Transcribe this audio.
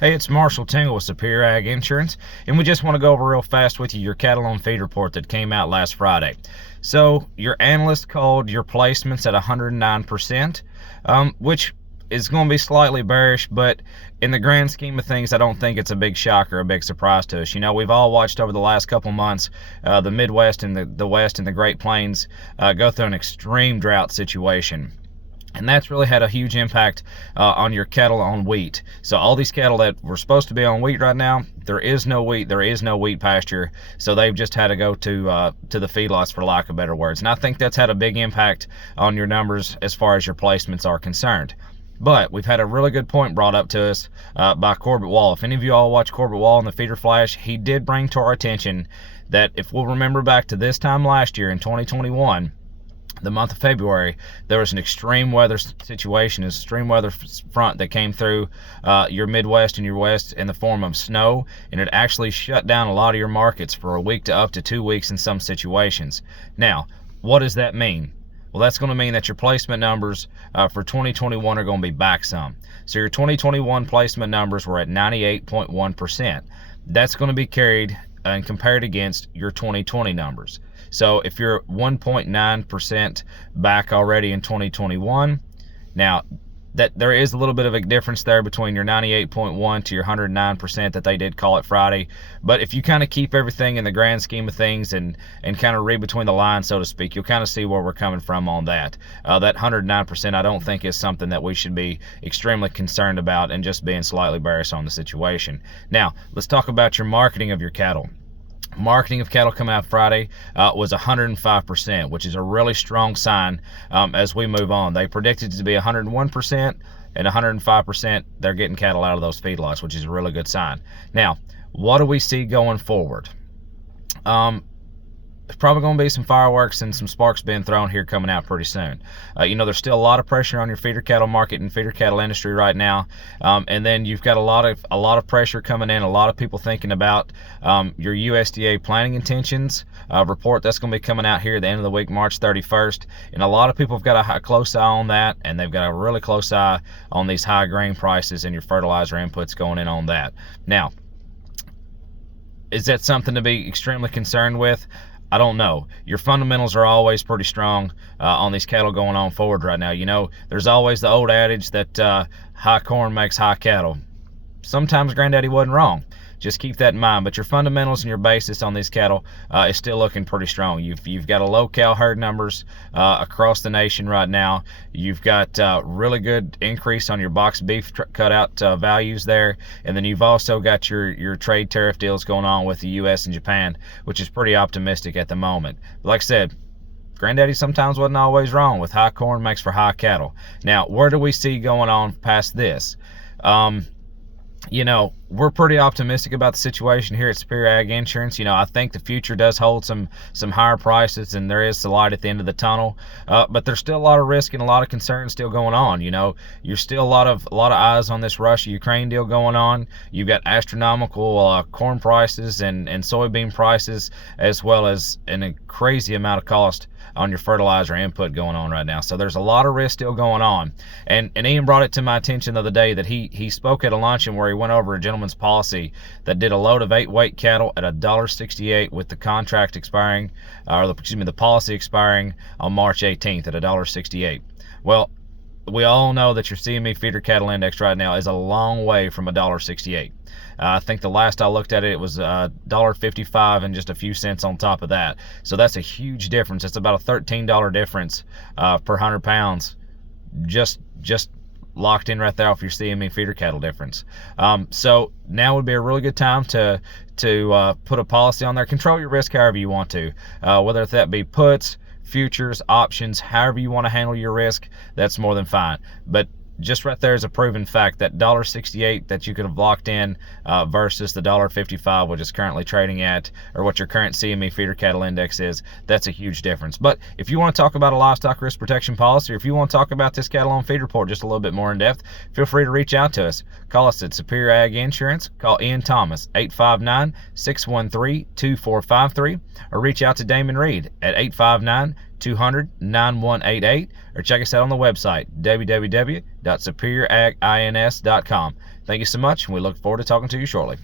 Hey, it's Marshall Tingle with Superior Ag Insurance, and we just want to go over real fast with you your cattle on feed report that came out last Friday. So, your analyst called your placements at 109%, which is going to be slightly bearish, but in the grand scheme of things, I don't think it's a big shock or a big surprise to us. You know, we've all watched over the last couple months the Midwest and the West and the Great Plains go through an extreme drought situation. And that's really had a huge impact on your cattle on wheat. So all these cattle that were supposed to be on wheat right now, there is no wheat, there is no wheat pasture. So they've just had to go to the feedlots, for lack of better words. And I think that's had a big impact on your numbers as far as your placements are concerned. But we've had a really good point brought up to us by Corbett Wall. If any of you all watch Corbett Wall on the Feeder Flash, he did bring to our attention that if we'll remember back to this time last year in 2021, the month of February, there was an extreme weather situation, an extreme weather front that came through your Midwest and your West in the form of snow, and it actually shut down a lot of your markets for a week to up to 2 weeks in some situations. Now, what does that mean? Well, that's going to mean that your placement numbers for 2021 are going to be back some. So your 2021 placement numbers were at 98.1%. That's going to be carried and compared against your 2020 numbers. So if you're 1.9% back already in 2021, now that there is a little bit of a difference there between your 98.1 to your 109% that they did call it Friday. But if you kind of keep everything in the grand scheme of things and kind of read between the lines, so to speak, you'll kind of see where we're coming from on that. That 109% I don't think is something that we should be extremely concerned about and just being slightly bearish on the situation. Now, let's talk about your marketing of your cattle. Marketing of cattle coming out Friday was 105%, which is a really strong sign as we move on. They predicted it to be 101%, and 105%, they're getting cattle out of those feedlots, which is a really good sign. Now, what do we see going forward? There's probably going to be some fireworks and some sparks being thrown here coming out pretty soon. You know, there's still a lot of pressure on your feeder cattle market and feeder cattle industry right now, and then you've got a lot of pressure coming in. A lot of people thinking about your USDA planting intentions report that's going to be coming out here at the end of the week, March 31st, and a lot of people have got a close eye on that, and they've got a really close eye on these high grain prices and your fertilizer inputs going in on that. Now, is that something to be extremely concerned with? I don't know. Your fundamentals are always pretty strong on these cattle going on forward right now. You know, there's always the old adage that high corn makes high cattle. Sometimes Granddaddy wasn't wrong. Just keep that in mind. But your fundamentals and your basis on these cattle is still looking pretty strong. You've got a low cow herd numbers across the nation right now. You've got really good increase on your box beef cutout values there, and then you've also got your trade tariff deals going on with the U.S. and Japan, which is pretty optimistic at the moment. But like I said, Granddaddy sometimes wasn't always wrong with high corn makes for high cattle. Now, where do we see going on past this? You know, we're pretty optimistic about the situation here at Superior Ag Insurance. You know, I think the future does hold some higher prices, and there is the light at the end of the tunnel. But there's still a lot of risk and a lot of concern still going on. You know, you're still a lot of eyes on this Russia-Ukraine deal going on. You've got astronomical corn prices and soybean prices, as well as a crazy amount of cost on your fertilizer input going on right now. So there's a lot of risk still going on. And Ian brought it to my attention the other day that he spoke at a luncheon where he went over a gentleman's policy that did a load of 8-weight cattle at $1.68 with the contract expiring, the policy expiring on March 18th at $1.68. Well, we all know that your CME feeder cattle index right now is a long way from $1.68. I think the last I looked at it, it was $1.55 and just a few cents on top of that. So that's a huge difference. It's about a $13 difference per 100 pounds, just locked in right there off your CME feeder cattle difference. So now would be a really good time to put a policy on there. Control your risk however you want to, whether that be puts, futures, options, however you want to handle your risk, that's more than fine. But just right there is a proven fact that $1.68 that you could have locked in versus the $1.55 which is currently trading at, or what your current CME feeder cattle index is, that's a huge difference. But if you want to talk about a livestock risk protection policy, or if you want to talk about this cattle on feed report just a little bit more in depth, feel free to reach out to us. Call us at Superior Ag Insurance. Call Ian Thomas, 859-613-2453, or reach out to Damon Reed at 859-200-9188, or check us out on the website, www.superioragins.com. Thank you so much, and we look forward to talking to you shortly.